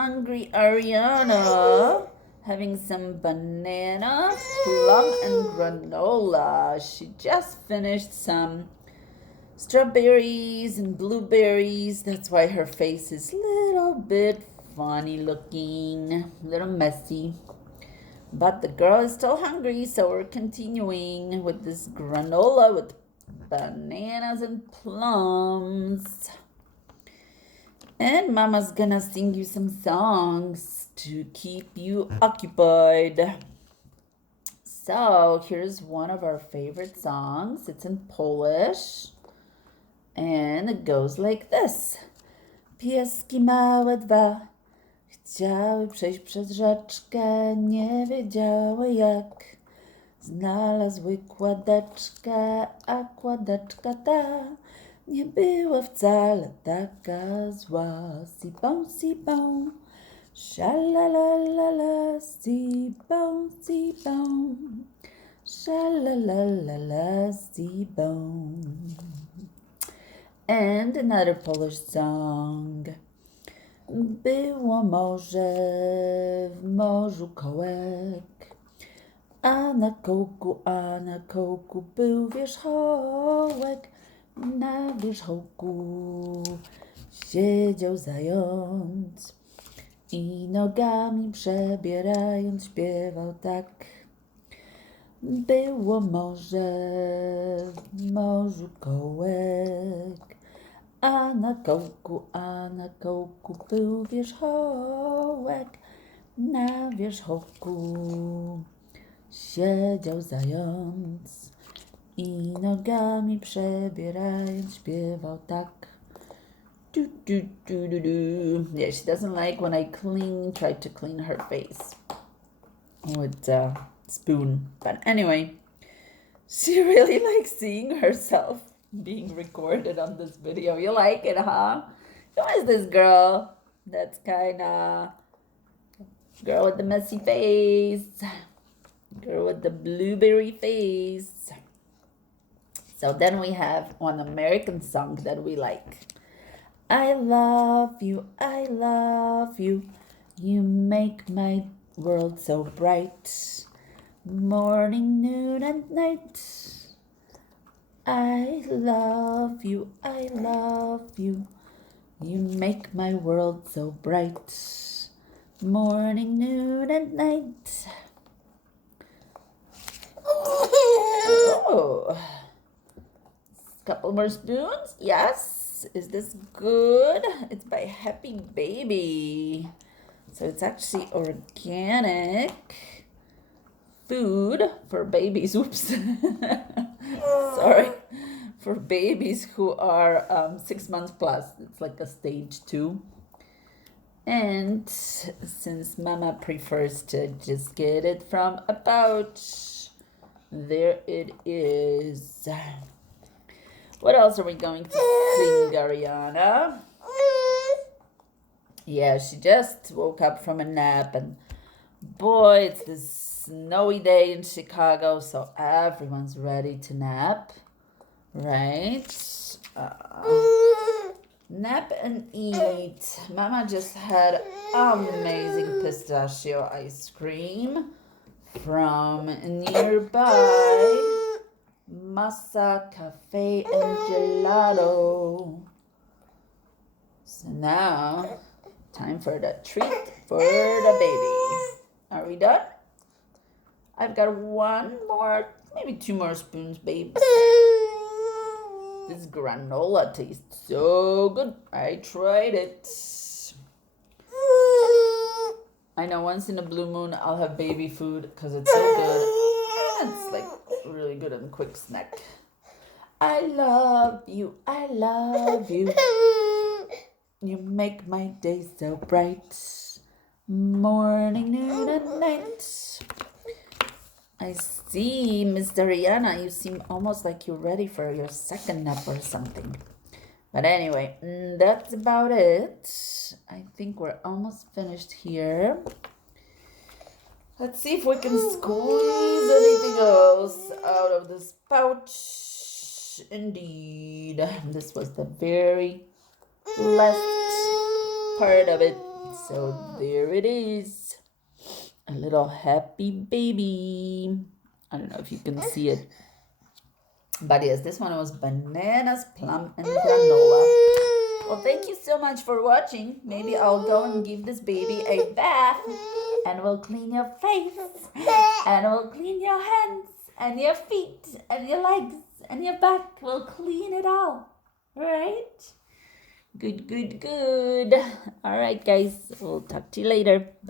hungry Ariana having some banana, plum, and granola. She just finished some strawberries and blueberries. That's why her face is a little bit funny looking, a little messy. But the girl is still hungry, so we're continuing with this granola with bananas and plums. And Mama's gonna sing you some songs to keep you occupied. So here's one of our favorite songs. It's in Polish. And it goes like this. Pieski małe dwa chciały przejść przez rzeczkę, nie wiedziały jak. Znalazły kładeczkę, a kładeczka ta nie była wcale taka zła. Sipą, sipą, szalalalala, sipą, sipą, szalalalala, sipą. And another Polish song. Było morze, w morzu kołek, a na kołku był wierzchołek. Na wierzchołku siedział zając i nogami przebierając śpiewał tak. Było morze, w morzu kołek, a na kołku był wierzchołek. Na wierzchołku siedział zając i nogami przebierając śpiewał tak. Do, do, do, do, do. Yeah, she doesn't like when I try to clean her face with a spoon. But anyway, she really likes seeing herself being recorded on this video. You like it, huh? Who is this girl? That's kinda girl with the messy face. Girl with the blueberry face. So then we have one American song that we like. I love you, you make my world so bright, morning, noon, and night. I love you, you make my world so bright, morning, noon, and night. Oh, couple more spoons, yes. Is this good? It's by Happy Baby. So it's actually organic food for babies. Oops. Sorry. For babies who are 6 months plus. It's like a stage 2. And since Mama prefers to just get it from a pouch, there it is. What else are we going to sing, Ariana? Yeah, she just woke up from a nap, and boy, it's this snowy day in Chicago, so everyone's ready to nap, right? Nap and eat. Mama just had amazing pistachio ice cream from nearby Massa Cafe and Gelato. So now, time for the treat for the baby. Are we done? I've got one more, maybe 2 more spoons, babe. This granola tastes so good. I tried it. I know once in a blue moon I'll have baby food because it's so good. It's like really good and quick snack. I love you, you make my day so bright, morning, noon, and night. I see, Miss Dariana, you seem almost like you're ready for your second nap or something. But anyway, that's about it. I think we're almost finished here. Let's see if we can squeeze anything else out of this pouch. Indeed, this was the very last part of it. So there it is. A little happy baby. I don't know if you can see it. But yes, this one was bananas, plum, and granola. Well, thank you so much for watching. Maybe I'll go and give this baby a bath, and we'll clean your face, and we'll clean your hands, and your feet, and your legs, and your back. We'll clean it all. Right? Good, good, good. All right, guys. We'll talk to you later. Bye.